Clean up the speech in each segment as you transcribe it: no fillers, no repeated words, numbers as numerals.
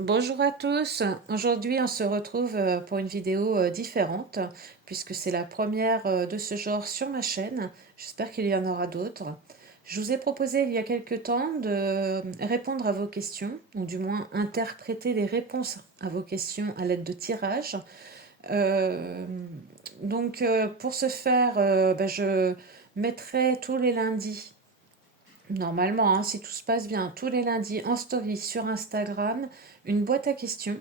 Bonjour à tous. Aujourd'hui, on se retrouve pour une vidéo différente, puisque c'est la première de ce genre sur ma chaîne. J'espère qu'il y en aura d'autres. Je vous ai proposé il y a quelque temps de répondre à vos questions, ou du moins interpréter les réponses à vos questions à l'aide de tirages. Euh, pour ce faire, je mettrai tous les lundis. Normalement, hein, si tout se passe bien, tous les lundis en story sur Instagram, une boîte à questions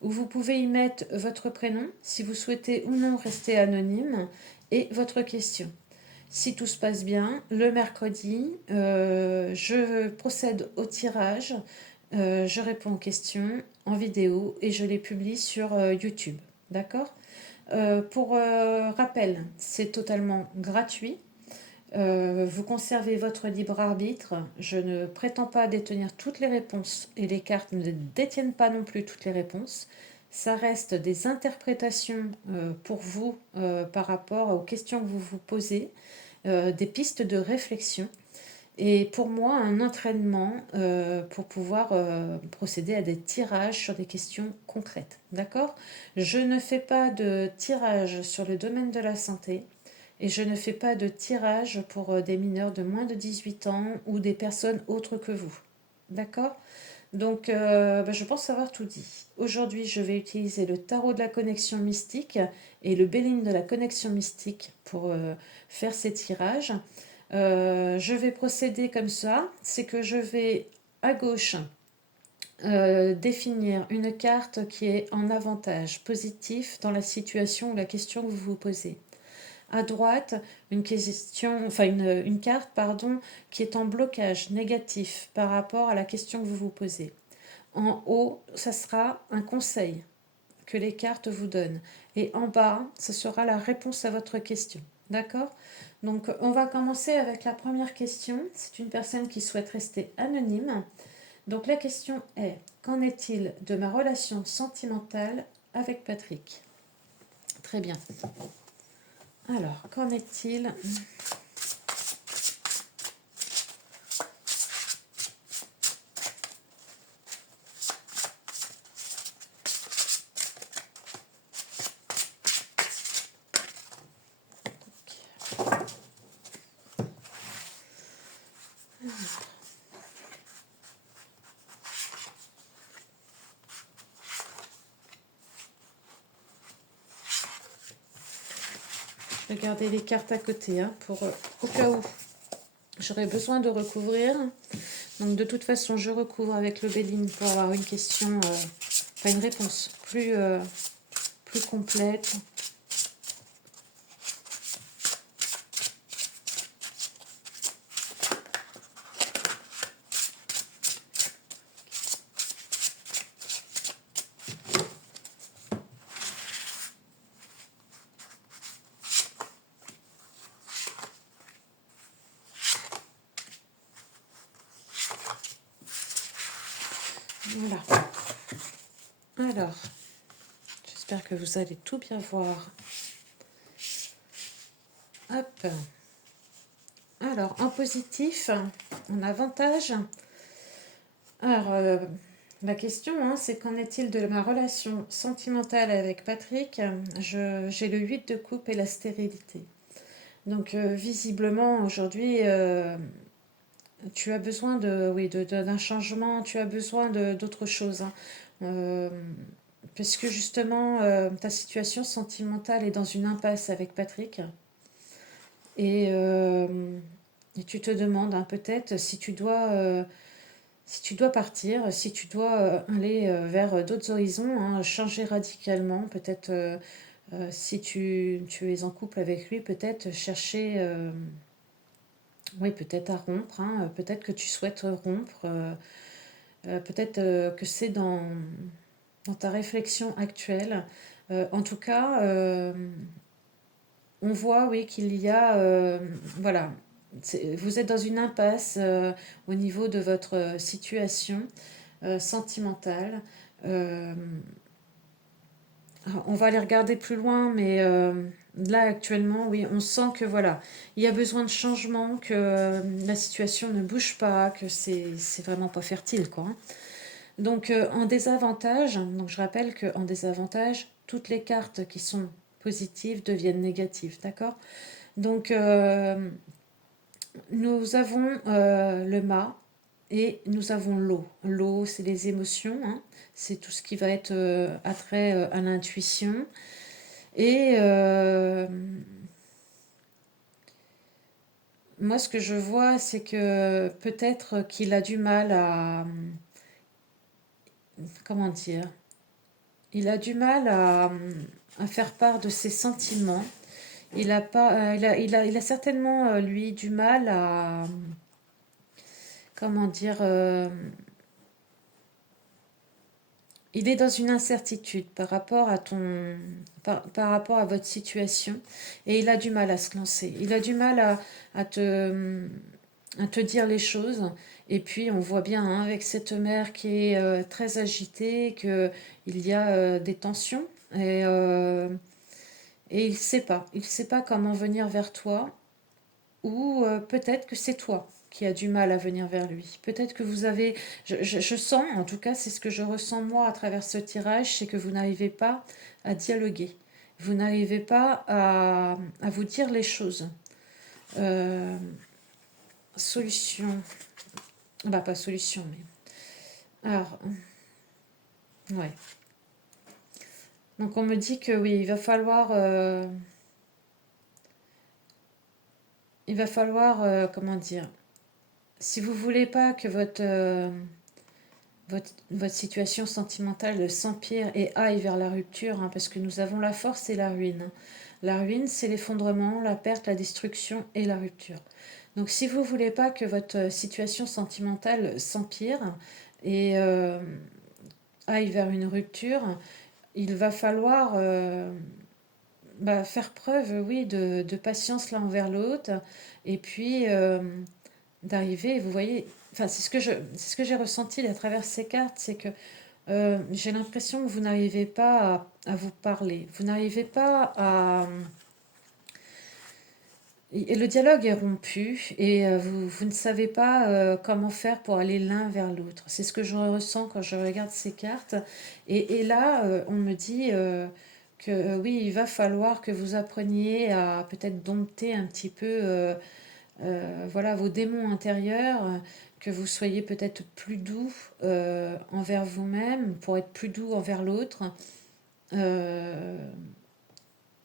où vous pouvez y mettre votre prénom, si vous souhaitez ou non rester anonyme, et votre question. Si tout se passe bien, le mercredi, je procède au tirage, je réponds aux questions en vidéo et je les publie sur YouTube. D'accord. Pour rappel, c'est totalement gratuit. Vous conservez votre libre arbitre. Je ne prétends pas détenir toutes les réponses et les cartes ne détiennent pas non plus toutes les réponses. Ça reste des interprétations pour vous par rapport aux questions que vous vous posez, des pistes de réflexion et pour moi un entraînement pour pouvoir procéder à des tirages sur des questions concrètes. D'accord. Je ne fais pas de tirage sur le domaine de la santé. Et je ne fais pas de tirage pour des mineurs de moins de 18 ans ou des personnes autres que vous. D'accord. Je pense avoir tout dit. Aujourd'hui, je vais utiliser le tarot de la connexion mystique et le Béline de la connexion mystique pour faire ces tirages. Je vais procéder comme ça. C'est que je vais à gauche définir une carte qui est en avantage positif dans la situation ou la question que vous vous posez. À droite, une carte qui est en blocage négatif par rapport à la question que vous vous posez. En haut, ça sera un conseil que les cartes vous donnent. Et en bas, ce sera la réponse à votre question. D'accord. Donc, on va commencer avec la première question. C'est une personne qui souhaite rester anonyme. Donc, la question est, qu'en est-il de ma relation sentimentale avec Patrick? Très bien. Alors, qu'en est-il? Je vais garder les cartes à côté pour au cas où j'aurais besoin de recouvrir. Donc de toute façon, je recouvre avec le Béline pour avoir une question, une réponse plus complète. Voilà. Alors, j'espère que vous allez tout bien voir. Hop. Alors, en positif, en avantage. Alors, la question, c'est qu'en est-il de ma relation sentimentale avec Patrick? J'ai le 8 de coupe et la stérilité. Donc, visiblement, aujourd'hui, tu as besoin d'un changement, tu as besoin d'autre chose. Euh, Puisque justement, ta situation sentimentale est dans une impasse avec Patrick. Et, euh, et tu te demandes peut-être si tu dois partir, si tu dois aller vers d'autres horizons, changer radicalement, peut-être si tu es en couple avec lui, peut-être chercher, oui, peut-être à rompre, peut-être que tu souhaites rompre, peut-être que c'est dans ta réflexion actuelle. En tout cas, on voit, oui, qu'il y a, voilà, vous êtes dans une impasse au niveau de votre situation sentimentale. Euh, on va aller regarder plus loin, mais là actuellement, oui, on sent que voilà, il y a besoin de changement, que la situation ne bouge pas, que c'est vraiment pas fertile, quoi. Donc en désavantage, donc je rappelle qu'en désavantage, toutes les cartes qui sont positives deviennent négatives, d'accord? Donc nous avons le mât et nous avons l'eau. L'eau, c'est les émotions, hein. C'est tout ce qui va être attrait à l'intuition. Et moi, ce que je vois, c'est que peut-être qu'il a du mal à... Comment dire? Il a du mal à faire part de ses sentiments. Il a pas, il a certainement, lui, du mal à... Comment dire? Il est dans une incertitude par rapport à par rapport à votre situation et il a du mal à se lancer. Il a du mal à à te dire les choses. Et puis on voit bien hein, avec cette mère qui est très agitée qu'il y a des tensions et il ne sait pas. Il ne sait pas comment venir vers toi ou peut-être que c'est toi qui as du mal à venir vers lui. Peut-être que vous avez, je sens, en tout cas c'est ce que je ressens moi à travers ce tirage, c'est que vous n'arrivez pas à dialoguer. Vous n'arrivez pas à vous dire les choses. Euh, Solution, bah pas solution, mais... Alors, ouais. Donc on me dit que oui, il va falloir, comment dire, si vous voulez pas que votre situation sentimentale s'empire et aille vers la rupture, hein, parce que nous avons la force et la ruine. La ruine, c'est l'effondrement, la perte, la destruction et la rupture. Donc si vous voulez pas que votre situation sentimentale s'empire et aille vers une rupture, il va falloir faire preuve, oui, de patience l'un envers l'autre, et puis d'arriver, vous voyez, enfin c'est ce que j'ai ressenti à travers ces cartes, c'est que j'ai l'impression que vous n'arrivez pas à vous parler, vous n'arrivez pas à... Et le dialogue est rompu et vous ne savez pas comment faire pour aller l'un vers l'autre. C'est ce que je ressens quand je regarde ces cartes. Et là, on me dit que oui, il va falloir que vous appreniez à peut-être dompter un petit peu voilà, vos démons intérieurs, que vous soyez peut-être plus doux envers vous-même pour être plus doux envers l'autre. Euh,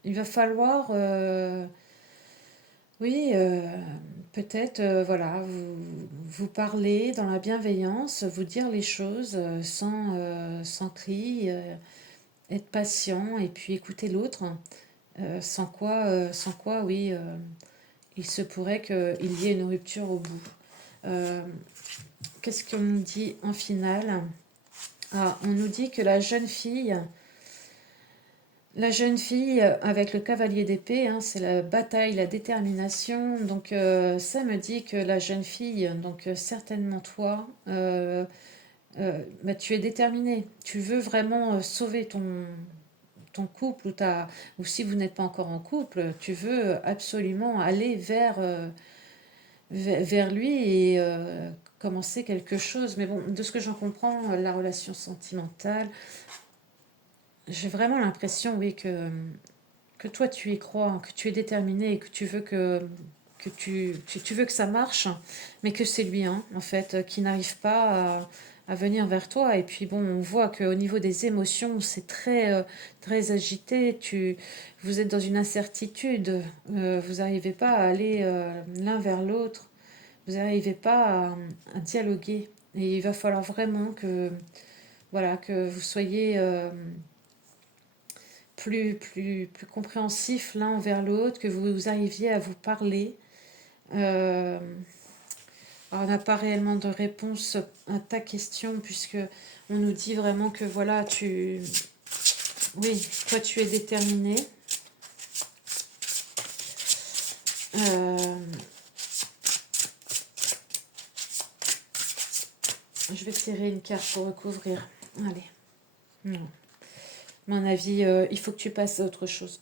il va falloir, oui, peut-être, voilà, vous parler dans la bienveillance, vous dire les choses sans cri, être patient et puis écouter l'autre, sans quoi, oui, il se pourrait qu'il y ait une rupture au bout. Euh, Qu'est-ce qu'on nous dit en finale? Ah, on nous dit que la jeune fille avec le cavalier d'épée, hein, c'est la bataille, la détermination. Donc ça me dit que la jeune fille, donc certainement toi, bah, tu es déterminée. Tu veux vraiment sauver ton couple ou si vous n'êtes pas encore en couple, tu veux absolument aller vers lui et commencer quelque chose. Mais bon, de ce que j'en comprends, la relation sentimentale, j'ai vraiment l'impression, oui, que toi tu y crois, que tu es déterminé et que tu veux tu veux que ça marche, mais que c'est lui, hein, en fait, qui n'arrive pas à venir vers toi. Et puis bon, on voit qu'au niveau des émotions, c'est très agité. Vous êtes dans une incertitude. Vous n'arrivez pas à aller l'un vers l'autre. Vous n'arrivez pas à dialoguer. Et il va falloir vraiment voilà, que vous soyez plus compréhensifs l'un envers l'autre, que vous arriviez à vous parler. Euh, alors, on n'a pas réellement de réponse à ta question, puisque on nous dit vraiment que voilà, oui, toi tu es déterminé. Euh, je vais tirer une carte pour recouvrir. Allez, non. À mon avis, il faut que tu passes à autre chose.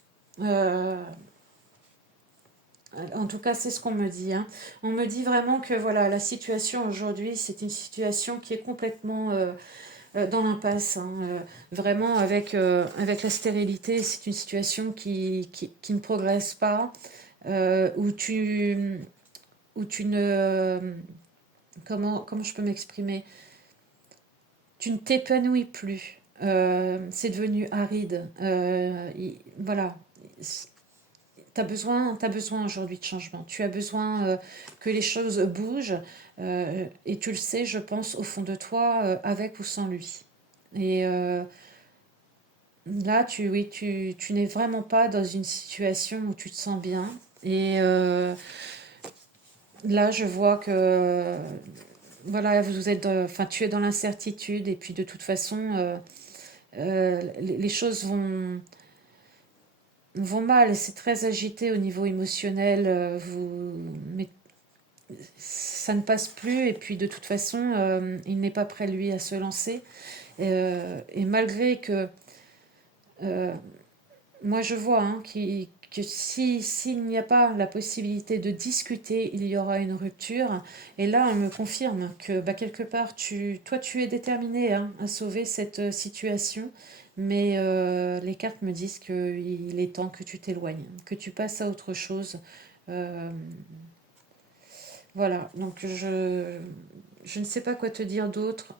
En tout cas, c'est ce qu'on me dit, hein. On me dit vraiment que voilà, la situation aujourd'hui, c'est une situation qui est complètement dans l'impasse, hein, vraiment avec la stérilité, c'est une situation qui ne progresse pas, où tu ne... comment je peux m'exprimer? Tu ne t'épanouis plus. C'est devenu aride. Voilà. T'as besoin aujourd'hui de changement. Tu as besoin que les choses bougent. Et tu le sais, je pense, au fond de toi, avec ou sans lui. Et là, oui, tu n'es vraiment pas dans une situation où tu te sens bien. Et là, je vois que voilà, vous êtes, enfin, tu es dans l'incertitude. Et puis, de toute façon, les choses vont mal. C'est très agité au niveau émotionnel. Mais ça ne passe plus. Et puis, de toute façon, il n'est pas prêt, lui, à se lancer. Et malgré que euh, moi, je vois hein, que s'il n'y a pas la possibilité de discuter, il y aura une rupture. Et là, on me confirme que bah, quelque part, toi, tu es déterminé hein, à sauver cette situation. Mais les cartes me disent qu'il est temps que tu t'éloignes, que tu passes à autre chose. Euh, voilà, donc je ne sais pas quoi te dire d'autre.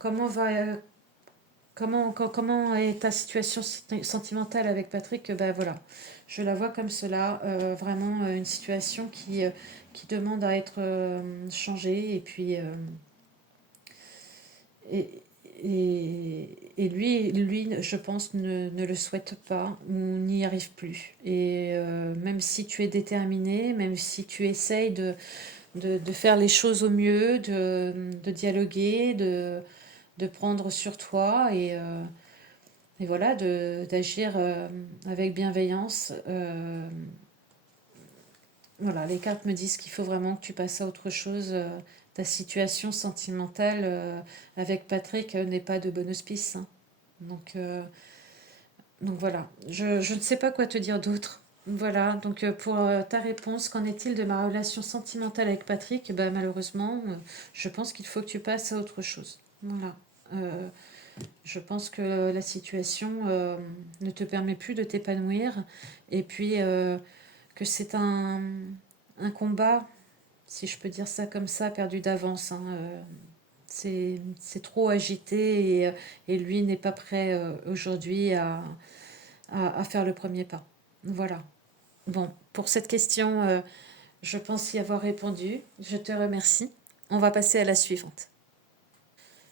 Comment va, comment est ta situation sentimentale avec Patrick? Ben voilà, je la vois comme cela, vraiment une situation qui demande à être changée. Et puis, et, lui, je pense, ne le souhaite pas ou n'y arrive plus. Et même si tu es déterminé, même si tu essayes de faire les choses au mieux, de dialoguer, de prendre sur toi et voilà, d'agir avec bienveillance. Voilà, les cartes me disent qu'il faut vraiment que tu passes à autre chose. Ta situation sentimentale avec Patrick n'est pas de bon auspice, hein. Donc, euh, donc voilà, je ne sais pas quoi te dire d'autre. Voilà, donc pour ta réponse, qu'en est-il de ma relation sentimentale avec Patrick? Ben, malheureusement, je pense qu'il faut que tu passes à autre chose. Voilà. Euh, Je pense que la situation ne te permet plus de t'épanouir et puis que c'est un combat, si je peux dire ça comme ça, perdu d'avance, hein. C'est trop agité et lui n'est pas prêt aujourd'hui à faire le premier pas. Voilà. Bon, pour cette question, je pense y avoir répondu. Je te remercie. On va passer à la suivante.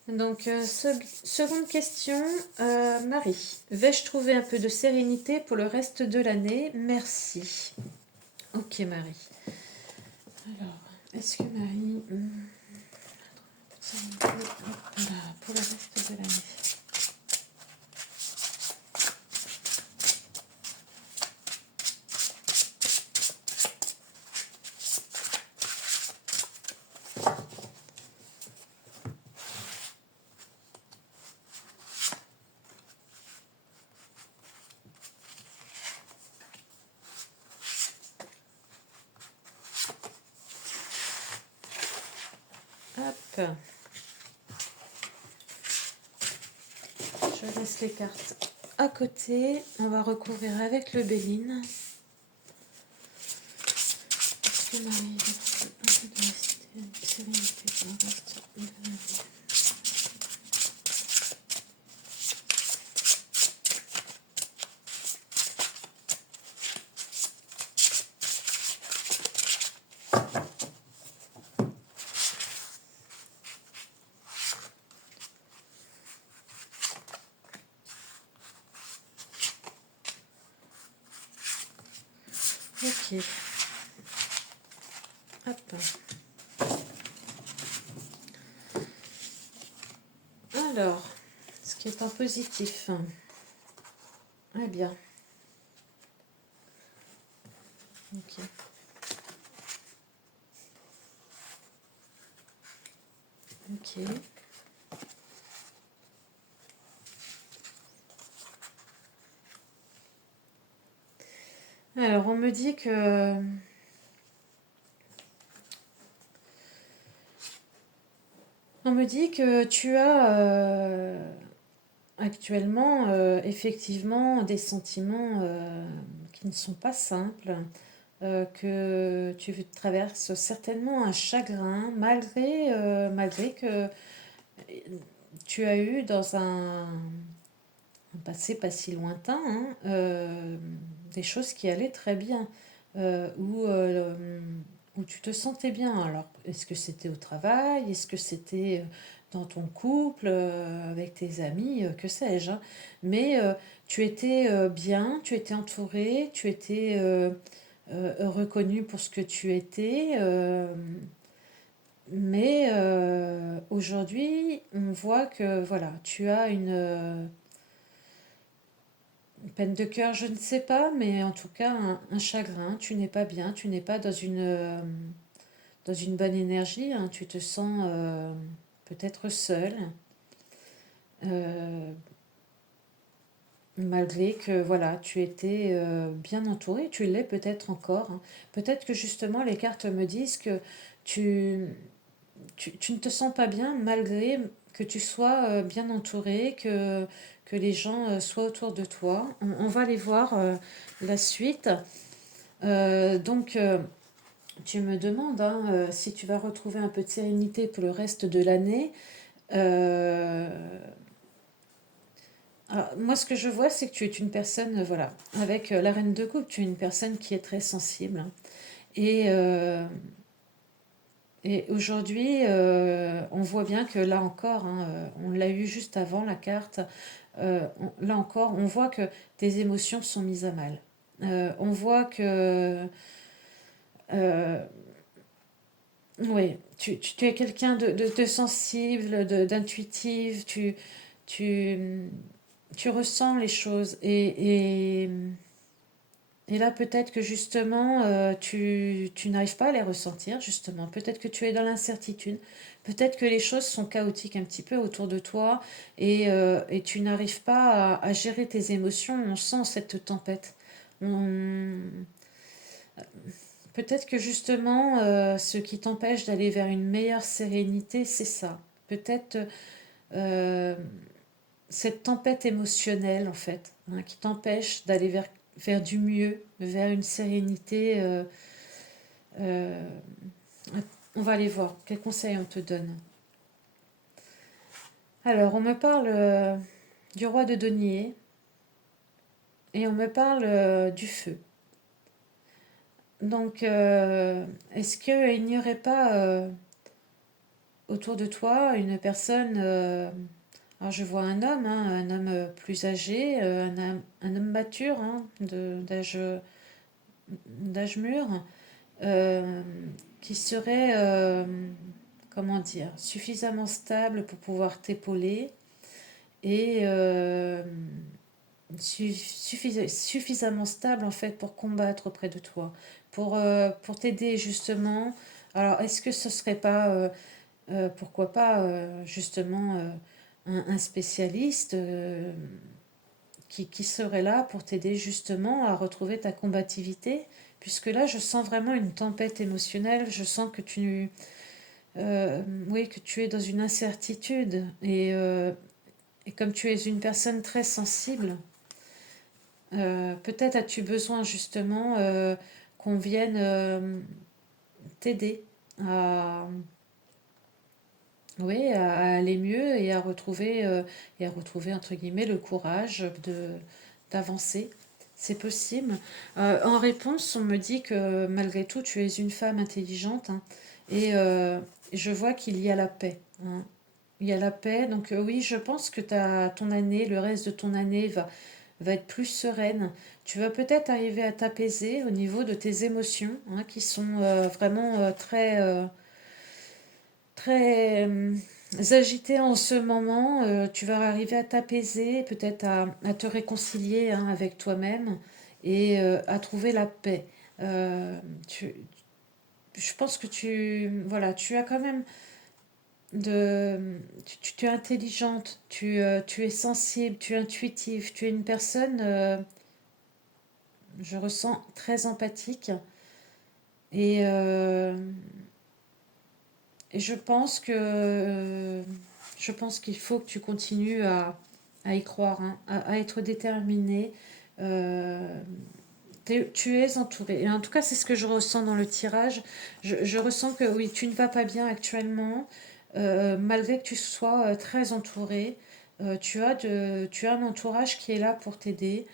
Donc, seconde question, Marie. Vais-je trouver un peu de sérénité pour le reste de l'année? Merci. Ok, Marie. Alors, est-ce que Marie... Voilà, pour le reste de l'année. Hop. Je laisse les cartes à côté. On va recouvrir avec le Béline. Est-ce que Marie va trouver un peu de sérénité pour le reste de l'année? Ok. Hop. Alors, ce qui est en positif. Eh bien. Ok. Ok. Alors, on me dit que On me dit que tu as actuellement effectivement des sentiments qui ne sont pas simples, que tu traverses certainement un chagrin malgré que tu as eu dans un passé pas si lointain, hein, des choses qui allaient très bien, où tu te sentais bien. Alors, est-ce que c'était au travail? Est-ce que c'était dans ton couple, avec tes amis, que sais-je, hein. Mais tu étais bien, tu étais entouré, tu étais reconnu pour ce que tu étais. Mais aujourd'hui, on voit que voilà, tu as une peine de cœur, je ne sais pas, mais en tout cas un chagrin. Tu n'es pas bien, tu n'es pas dans une bonne énergie, hein. Tu te sens peut-être seul, euh, malgré que voilà, tu étais bien entouré. Tu l'es peut-être encore, hein. Peut-être que justement les cartes me disent que tu, tu ne te sens pas bien malgré que tu sois bien entouré, que les gens soient autour de toi. On va aller voir la suite. Donc, tu me demandes hein, si tu vas retrouver un peu de sérénité pour le reste de l'année. Euh, Moi, ce que je vois, c'est que tu es une personne, voilà, avec la reine de coupe, tu es une personne qui est très sensible. Et, euh, et aujourd'hui, on voit bien que là encore, hein, on l'a eu juste avant la carte, là encore, on voit que tes émotions sont mises à mal. On voit que, euh, oui, tu es quelqu'un de sensible, d'intuitif, tu, tu ressens les choses. Et là, peut-être que justement, tu n'arrives pas à les ressentir, justement. Peut-être que tu es dans l'incertitude. Peut-être que les choses sont chaotiques un petit peu autour de toi et tu n'arrives pas à gérer tes émotions. On sent cette tempête. On- Peut-être que justement, ce qui t'empêche d'aller vers une meilleure sérénité, c'est ça. Peut-être euh, cette tempête émotionnelle, en fait, hein, qui t'empêche d'aller vers du mieux, vers une sérénité. Euh, on va aller voir. Quels conseils on te donne? Alors, on me parle du roi de denier et on me parle du feu. Donc, est-ce qu'il n'y aurait pas autour de toi une personne alors je vois un homme plus âgé, un homme mature, hein, d'âge mûr, euh, qui serait, comment dire, suffisamment stable pour pouvoir t'épauler et suffisamment stable en fait pour combattre auprès de toi, pour t'aider justement. Alors est-ce que ce serait pas, pourquoi pas, justement, un spécialiste qui serait là pour t'aider justement à retrouver ta combativité, puisque là je sens vraiment une tempête émotionnelle, je sens que oui, que tu es dans une incertitude et comme tu es une personne très sensible, peut-être as-tu besoin justement qu'on vienne t'aider à, oui, à aller mieux et à retrouver entre guillemets le courage d'avancer. C'est possible. En réponse, on me dit que malgré tout, tu es une femme intelligente hein, et je vois qu'il y a la paix, hein. Il y a la paix, donc oui, je pense que ton année, le reste de ton année va être plus sereine. Tu vas peut-être arriver à t'apaiser au niveau de tes émotions, hein, qui sont vraiment très agitées en ce moment. Tu vas arriver à t'apaiser, peut-être à te réconcilier hein, avec toi-même et à trouver la paix. Euh, tu, je pense que voilà, tu as quand même tu es intelligente, tu es sensible, tu es intuitive, tu es une personne, je ressens, très empathique. Et et je pense qu'il faut que tu continues à y croire, hein, à être déterminé. Euh, Tu es entouré. Et en tout cas, c'est ce que je ressens dans le tirage. Je ressens que oui, tu ne vas pas bien actuellement, malgré que tu sois très entouré. Tu as un entourage qui est là pour t'aider,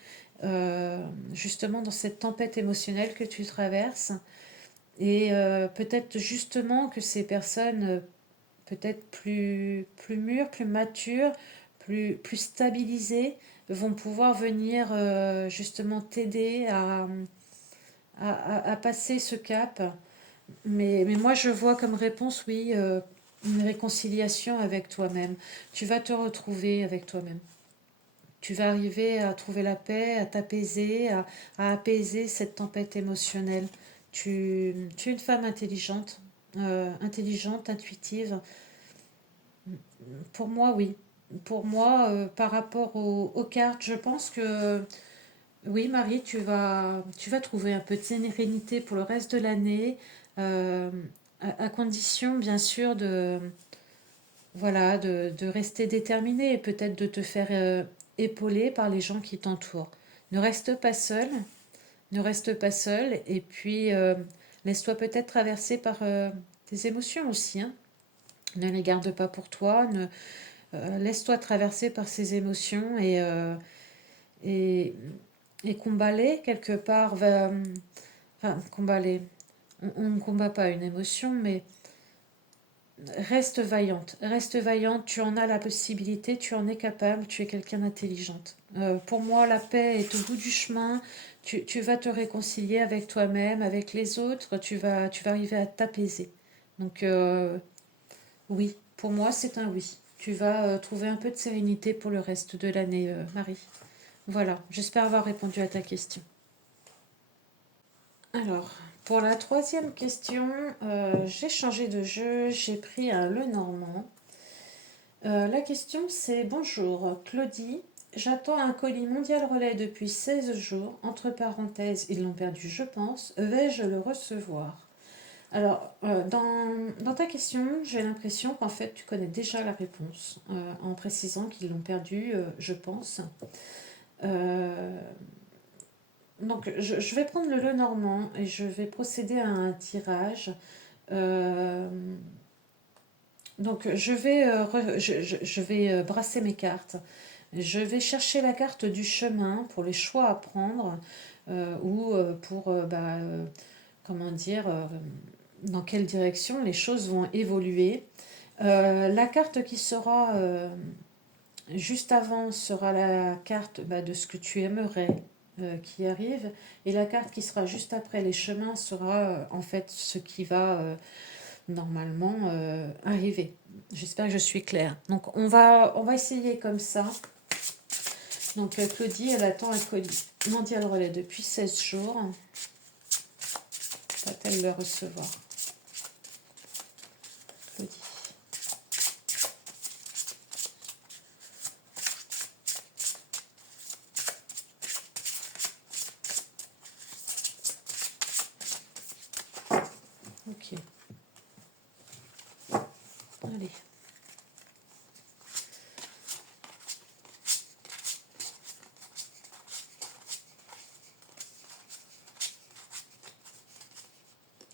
justement dans cette tempête émotionnelle que tu traverses. Et peut-être justement que ces personnes, peut-être plus mûres, plus matures, plus stabilisées, vont pouvoir venir justement t'aider à passer ce cap. Mais moi, je vois comme réponse, oui, une réconciliation avec toi-même. Tu vas te retrouver avec toi-même. Tu vas arriver à trouver la paix, à t'apaiser, à apaiser cette tempête émotionnelle. Tu es une femme intelligente, intelligente, intuitive. Pour moi, oui. Pour moi, par rapport aux cartes, je pense que oui, Marie, tu vas trouver un peu de sérénité pour le reste de l'année, euh, à condition, bien sûr, voilà, de rester déterminée et peut-être de te faire épauler par les gens qui t'entourent. Ne reste pas seule, ne reste pas seule, et puis laisse-toi peut-être traverser par tes émotions aussi, hein. Ne les garde pas pour toi, laisse-toi traverser par ces émotions et, et combat-les quelque part. Enfin, combat-les. On ne combat pas une émotion, mais reste vaillante, tu en as la possibilité, tu en es capable, tu es quelqu'un d'intelligente. Pour moi, la paix est au bout du chemin, tu vas te réconcilier avec toi-même, avec les autres, tu vas arriver à t'apaiser. Donc oui, pour moi c'est un oui. Tu vas trouver un peu de sérénité pour le reste de l'année, Marie. Voilà, j'espère avoir répondu à ta question. Alors, pour la troisième question, j'ai changé de jeu, j'ai pris un Lenormand. La question c'est: bonjour Claudie, j'attends un colis mondial relais depuis 16 jours. Entre parenthèses, ils l'ont perdu, je pense. Vais-je le recevoir? Alors, dans ta question, j'ai l'impression qu'en fait tu connais déjà la réponse, en précisant qu'ils l'ont perdu, je pense. Euh, donc, je vais prendre le Lenormand et je vais procéder à un tirage. Euh, donc, je vais brasser mes cartes. Je vais chercher la carte du chemin pour les choix à prendre ou pour, comment dire, dans quelle direction les choses vont évoluer. La carte qui sera juste avant sera la carte de ce que tu aimerais qui arrive, et la carte qui sera juste après les chemins sera en fait ce qui va normalement arriver. J'espère que je suis claire. Donc on va essayer comme ça. Donc Claudie, elle attend un colis mondial relais depuis 16 jours. Va-t-elle le recevoir? Claudie. Ok. Allez.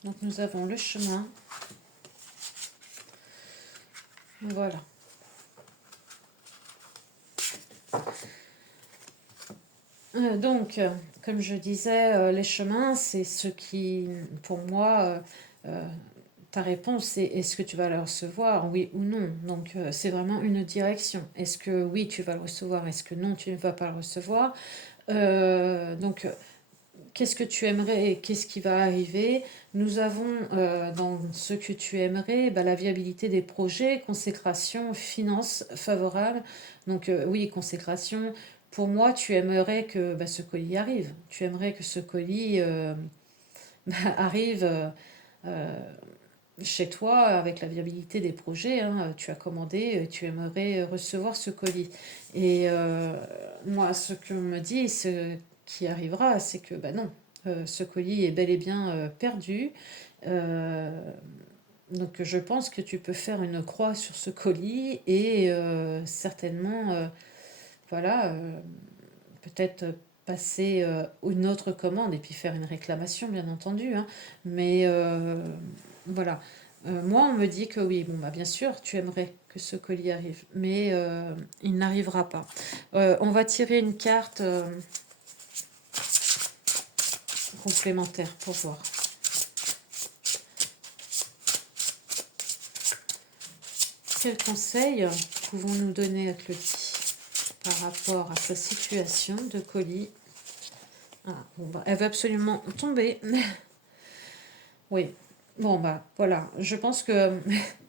Donc nous avons le chemin. Voilà. Donc, comme je disais, les chemins, c'est ce qui, pour moi, euh, ta réponse, c'est est-ce que tu vas le recevoir, oui ou non. Donc, c'est vraiment une direction. Est-ce que oui, tu vas le recevoir, est-ce que non, tu ne vas pas le recevoir. Donc, qu'est-ce que tu aimerais et qu'est-ce qui va arriver? Nous avons dans ce que tu aimerais la viabilité des projets, consécration, finances favorables. Donc oui, consécration. Pour moi, tu aimerais que ce colis arrive. Tu aimerais que ce colis arrive chez toi avec la viabilité des projets, hein. Tu as commandé, tu aimerais recevoir ce colis. Et moi, ce qu'on me dit, ce qui arrivera, c'est que non, ce colis est bel et bien perdu. Euh, Donc je pense que tu peux faire une croix sur ce colis et certainement, voilà, peut-être passer une autre commande et puis faire une réclamation, bien entendu, hein. Mais voilà. Moi, on me dit que oui, bon, bah, bien sûr, tu aimerais que ce colis arrive, mais il n'arrivera pas. On va tirer une carte complémentaire pour voir. Quels conseils pouvons-nous donner à Claudie par rapport à sa situation de colis? Ah, bon, bah, elle veut absolument tomber. Oui, bon, bah voilà. Je pense que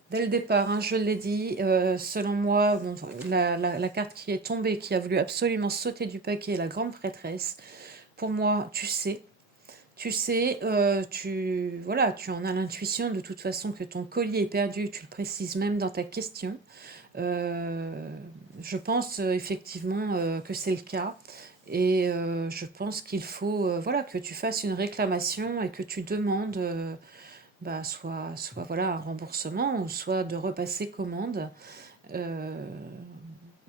dès le départ, hein, je l'ai dit, selon moi, bon, la carte qui est tombée, qui a voulu absolument sauter du paquet, la grande prêtresse, pour moi, voilà, tu en as l'intuition de toute façon que ton collier est perdu, tu le précises même dans ta question. Euh, je pense effectivement que c'est le cas. Et je pense qu'il faut voilà, que tu fasses une réclamation et que tu demandes bah, soit voilà, un remboursement ou soit de repasser commande. Euh,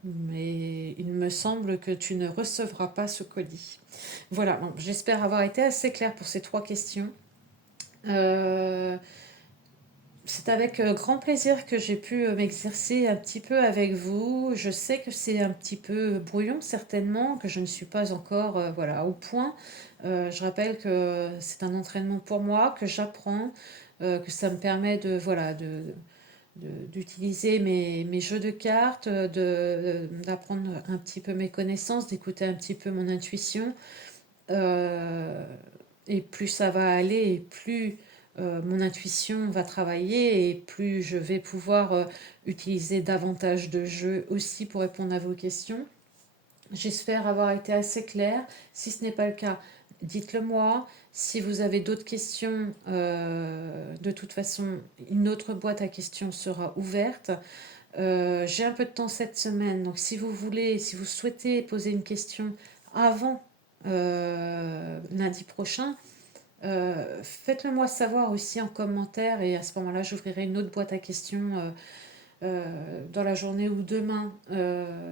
mais il me semble que tu ne recevras pas ce colis. Voilà, bon, j'espère avoir été assez claire pour ces trois questions. Euh, c'est avec grand plaisir que j'ai pu m'exercer un petit peu avec vous. Je sais que c'est un petit peu brouillon certainement, que je ne suis pas encore voilà, au point. Je rappelle que c'est un entraînement pour moi, que j'apprends, que ça me permet de, voilà, d'utiliser mes jeux de cartes, d'apprendre un petit peu mes connaissances, d'écouter un petit peu mon intuition. Euh, et plus ça va aller, et plus mon intuition va travailler, et plus je vais pouvoir utiliser davantage de jeux aussi pour répondre à vos questions. J'espère avoir été assez claire. Si ce n'est pas le cas, dites-le moi. Si vous avez d'autres questions, de toute façon, une autre boîte à questions sera ouverte. J'ai un peu de temps cette semaine, donc si vous voulez, si vous souhaitez poser une question avant lundi prochain, faites-le moi savoir aussi en commentaire et à ce moment-là, j'ouvrirai une autre boîte à questions dans la journée ou demain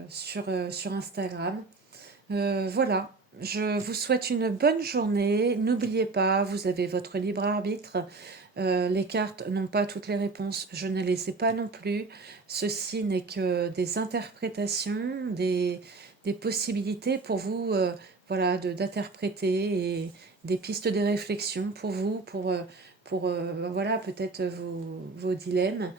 sur Instagram. Voilà, je vous souhaite une bonne journée. N'oubliez pas, vous avez votre libre arbitre. Les cartes n'ont pas toutes les réponses, je ne les ai pas non plus. Ceci n'est que des interprétations, des possibilités pour vous voilà, d'interpréter et des pistes de réflexion pour vous, pour voilà, peut-être vos dilemmes.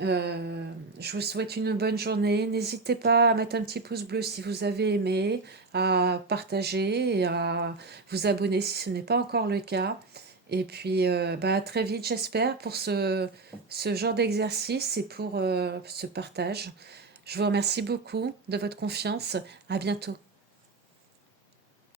Je vous souhaite une bonne journée. N'hésitez pas à mettre un petit pouce bleu si vous avez aimé, à partager et à vous abonner si ce n'est pas encore le cas. Et puis bah, à très vite, j'espère, pour ce genre d'exercice et pour ce partage. Je vous remercie beaucoup de votre confiance. À bientôt.